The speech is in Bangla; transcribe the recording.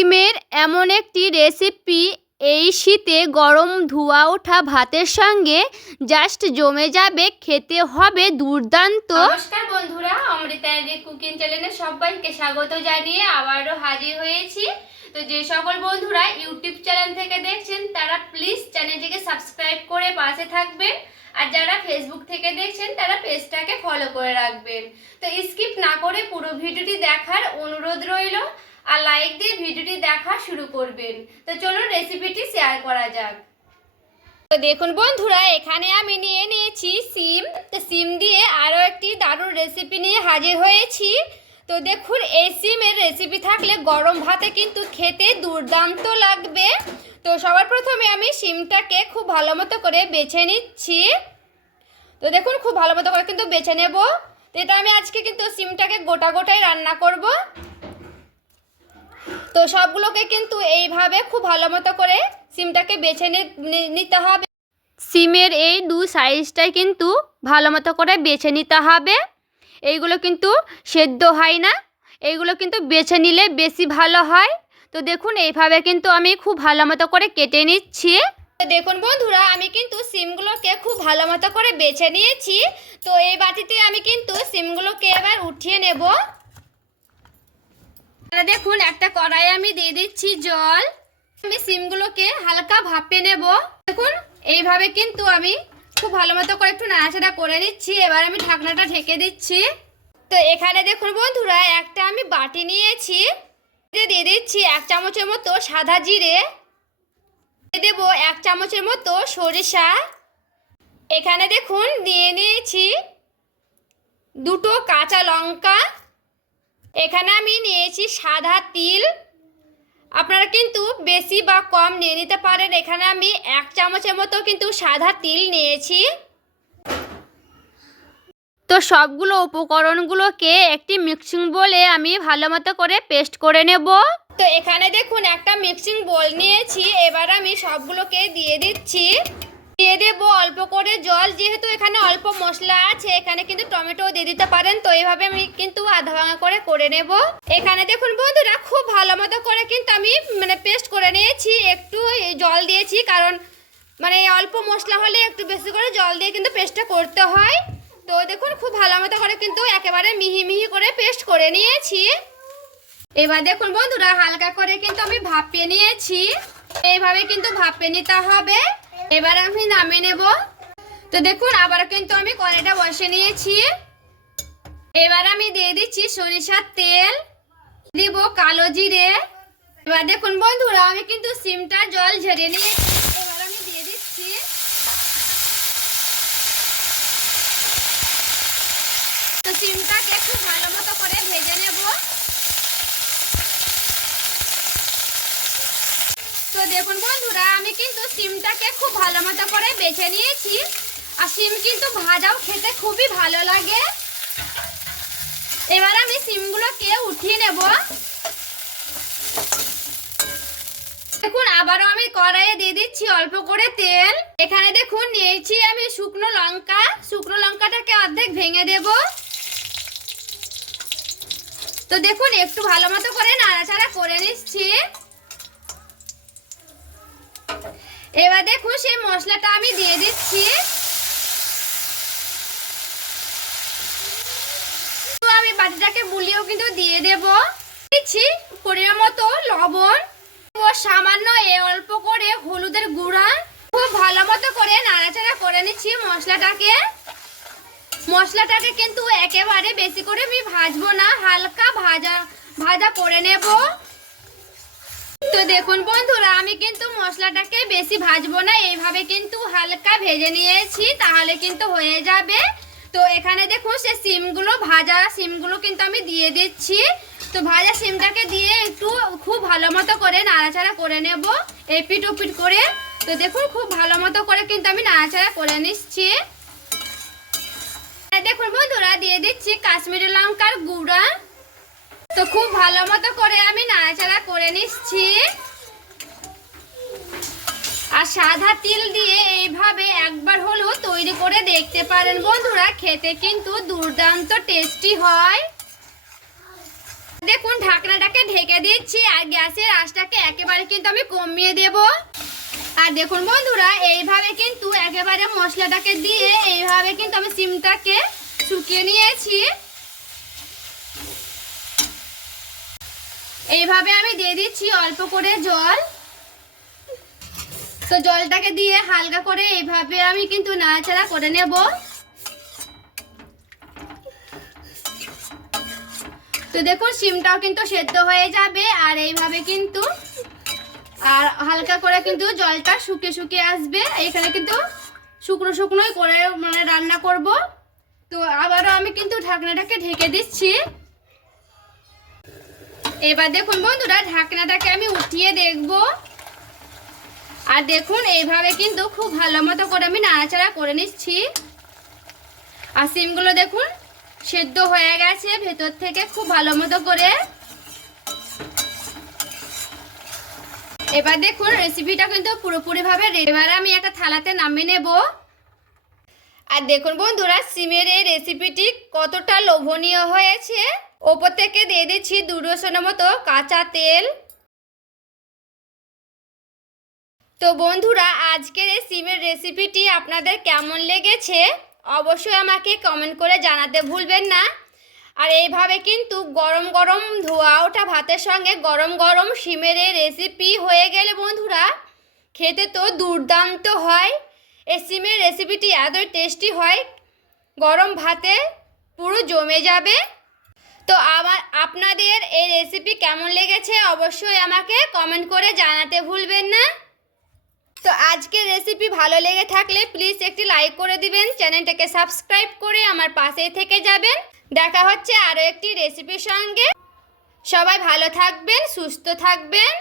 সিমের এমন একটি রেসিপি এই শীতে গরম ধোয়া ওঠা ভাতের সঙ্গে জাস্ট জমে যাবে, খেতে হবে দুর্দান্ত। নমস্কার বন্ধুরা, অমৃতা কুকিং চ্যানেলে সবাইকে স্বাগত জানিয়ে আবারও হাজির হয়েছি। তো যে সকল বন্ধুরা ইউটিউব চ্যানেল থেকে দেখছেন তারা প্লিজ চ্যানেলটিকে সাবস্ক্রাইব করে পাশে থাকবেন, আর যারা ফেসবুক থেকে দেখছেন তারা পেজটাকে ফলো করে রাখবেন। তো স্কিপ না করে পুরো ভিডিওটি দেখার অনুরোধ রইল, আর লাইক দিয়ে ভিডিওটি দেখা শুরু করবেন। তো চলুন রেসিপিটি শেয়ার করা যাক। তো দেখুন বন্ধুরা, এখানে আমি নিয়ে নিয়েছি সিম। তো সিম দিয়ে আরও একটি দারুণ রেসিপি নিয়ে হাজির হয়েছি। তো দেখুন, এই সিমের রেসিপি থাকলে গরম ভাতে কিন্তু খেতে দুর্দান্ত লাগবে। তো সবার প্রথমে আমি সিমটাকে খুব ভালো মতো করে বেছে নিচ্ছি। তো দেখুন, খুব ভালো মতো করে কিন্তু বেছে নেব। তো এটা আমি আজকে কিন্তু সিমটাকে গোটা গোটাই রান্না করব। তো সবগুলোকে কিন্তু এইভাবে খুব ভালো মতো করে সিমটাকে বেছে নিতে হবে। সিমের এই দু সাইজটাই কিন্তু ভালো মতো করে বেছে নিতে হবে। এইগুলো কিন্তু সেদ্ধ হয় না, এইগুলো কিন্তু বেছে নিলে বেশি ভালো হয়। তো দেখুন, এইভাবে কিন্তু আমি খুব ভালো মতো করে কেটে নিচ্ছি। দেখুন বন্ধুরা, আমি কিন্তু সিমগুলোকে খুব ভালো মতো করে বেছে নিয়েছি। তো এই বাটিতে আমি কিন্তু সিমগুলোকে এবার উঠিয়ে নেব। দেখুন, একটা কড়াই আমি দিয়ে দিচ্ছি জল। আমি সিমগুলোকে হালকা ভাপে নেব। দেখুন, এইভাবে কিন্তু আমি খুব ভালো মতো করে একটু নাড়াচাড়া করে নিচ্ছি। এবার আমি ঢাকনাটা ঢেকে দিচ্ছি। তো এখানে দেখুন বন্ধুরা, একটা আমি বাটি নিয়েছি, দিয়ে দিচ্ছি 1 চামচের মতো সাদা জিরে, দিয়ে দেবো 1 চামচের মতো সরিষা। এখানে দেখুন দিয়ে নিয়েছি 2টো কাঁচা লঙ্কা। এখানে আমি নিয়েছি সাদা তিল, আপনারা কিন্তু বেশি বা কম নিয়ে নিতে পারেন। এখানে আমি 1 চামচের মতো কিন্তু সাদা তিল নিয়েছি। তো সবগুলো উপকরণগুলোকে একটি মিক্সিং বোলে আমি ভালো মতো করে পেস্ট করে নেব। তো এখানে দেখুন একটা মিক্সিং বোল নিয়েছি। এবার আমি সবগুলোকে দিয়ে দিচ্ছি। দিয়ে দেবো অল্প করে জল, যেহেতু এখানে অল্প মশলা আছে। এখানে কিন্তু টমেটো দিয়ে দিতে পারেন। তো এইভাবে আমি কিন্তু আধা ভাঙা করে নেব। এখানে দেখুন বন্ধুরা, খুব ভালো মতো করে কিন্তু আমি পেস্ট করে নিয়েছি। একটু জল দিয়েছি, কারণ অল্প মশলা হলে একটু বেশি করে জল দিয়ে কিন্তু পেস্টটা করতে হয়। তো দেখুন, খুব ভালো মতো করে কিন্তু একেবারে মিহি মিহি করে পেস্ট করে নিয়েছি। এবার দেখুন বন্ধুরা, হালকা করে কিন্তু আমি ভাপিয়ে নিয়েছি। এইভাবে কিন্তু ভাপিয়ে নিতে হবে। এবার আমি নামিয়ে নেব। তো দেখুন, আবার কিন্তু আমি কড়াইটা বসে নিয়েছি। এবার আমি দিয়ে দিচ্ছি সরিষার তেল, দিব কালো জিরে। এবার দেখুন বন্ধুরা, আমি কিন্তু সিমটার জল ঝরিয়ে নিয়েছি। এবার আমি দিয়ে দিচ্ছি। তো সিমটাকে একটু ভালো মতো করে ভেজে নেব। তো দেখুন বন্ধুরা, আমি কিন্তু সিমটাকে খুব ভালো মতো করে বেছে নিয়েছি। আর সিম কিন্তু ভাজাও খেতে খুবই ভালো লাগে। এবার আমি সিমগুলোকে উঠিয়ে নেব। দেখুন, আবারও আমি কড়াইয়ে দিয়ে দিচ্ছি অল্প করে তেল। এখানে দেখুন নিয়েছি আমি শুকনো লঙ্কা। শুকনো লঙ্কাটাকে অর্ধেক ভেঙে দেব। তো দেখুন, একটু ভালো মতো করে নাড়াচাড়া করে নিচ্ছি। এবার দেখুন, সেই মশলাটা আমি দিয়ে দিচ্ছি। তো আমি বাটিটাকে বুলিয়েও কিন্তু দিয়ে দেব। দিচ্ছি পরিমাণ মতো লবণ ও সামান্য অল্প করে হলুদের গুঁড়া। খুব ভালো মতো করে নাড়াচাড়া করে নিচ্ছি মশলাটাকে। মশলাটাকে কিন্তু একেবারে বেশি করে আমি ভাজবো না, হালকা ভাজা ভাজা করে নেব। তো দেখুন বন্ধুরা, আমি কিন্তু মশলাটাকে বেশি ভাজবো না, এইভাবে কিন্তু হালকা ভেজে নিয়েছি, তাহলে কিন্তু হয়ে যাবে। তো এখানে দেখুন, সে ভাজা সিমগুলো কিন্তু আমি দিয়ে দিচ্ছি। তো ভাজা সিমটাকে দিয়ে একটু খুব ভালো মতো করে নাড়াচাড়া করে নেব, এপিট ওপিট করে। তো দেখুন, খুব ভালো মতো করে কিন্তু আমি নাড়াচাড়া করে নিচ্ছি। দেখুন বন্ধুরা, দিয়ে দিচ্ছি কাশ্মীরি লঙ্কার গুঁড়া। তো খুব ভালো মতো করে আমি নাড়াচাড়া করে নিচ্ছি। আর সাদা তিল দিয়ে এইভাবে একবার হলেও তৈরি করে দেখতে পারেন বন্ধুরা, খেতে কিন্তু দুর্দান্ত টেস্টি হয়। দেখুন ঢাকনাটাকে ঢেকে দিচ্ছি আর গ্যাসের আঁচটাকে একেবারে কিন্তু আমি কমিয়ে দেব। আর দেখুন বন্ধুরা, এইভাবে কিন্তু একেবারে মশলাটাকে দিয়ে এইভাবে কিন্তু আমি সিমটাকে শুকিয়ে নিয়েছি। এইভাবে আমি দিয়ে দিচ্ছি অল্প করে জল। তো জলটাকে দিয়ে হালকা করে এইভাবে আমি কিন্তু নাড়াচাড়া করে নেব। তো দেখুন সিমটাও কিন্তু সেদ্ধ হয়ে যাবে আর এইভাবে কিন্তু আর হালকা করে কিন্তু জলটা শুকিয়ে শুকিয়ে আসবে। এখানে কিন্তু শুকনো শুকনোই করে মানে রান্না করব। তো আবারও আমি কিন্তু ঢাকনাটাকে ঢেকে দিচ্ছি। এবার দেখুন বন্ধুরা, ঢাকনাটাকে আমি উঠিয়ে দেখব। আর দেখুন এইভাবে কিন্তু খুব ভালো মতো করে আমি নাড়াচাড়া করে নিচ্ছি। আর সিমগুলো দেখুন সেদ্ধ হয়ে গেছে ভেতর থেকে খুব ভালো মতো করে। এবার দেখুন রেসিপিটা কিন্তু পুরোপুরিভাবে রেডি। এবার আমি একটা থালাতে নামিয়ে নেব। আর দেখুন বন্ধুরা, সিমের এই রেসিপিটি কতটা লোভনীয় হয়েছে। ওপর থেকে দিয়ে দিচ্ছি 2 রসুনের মতো কাঁচা তেল। তো বন্ধুরা, আজকের এই সিমের রেসিপিটি আপনাদের কেমন লেগেছে অবশ্যই আমাকে কমেন্ট করে জানাতে ভুলবেন না। আর এইভাবে কিন্তু গরম গরম ধোয়া ওঠা ভাতের সঙ্গে গরম গরম সিমের এই রেসিপি হয়ে গেলে বন্ধুরা খেতে তো দুর্দান্ত হয়। এই সিমের রেসিপিটি এতই টেস্টি হয়, গরম ভাতে পুরো জমে যাবে। তো আপনাদের এই রেসিপি কেমন লেগেছে অবশ্যই আমাকে কমেন্ট করে জানাতে ভুলবেন না। তো আজকের রেসিপি ভালো লেগে থাকলে প্লিজ একটি লাইক করে দিবেন, চ্যানেলটাকে সাবস্ক্রাইব করে আমার পাশেই থেকে যাবেন। দেখা হচ্ছে আরও একটি রেসিপির সঙ্গে। সবাই ভালো থাকবেন, সুস্থ থাকবেন।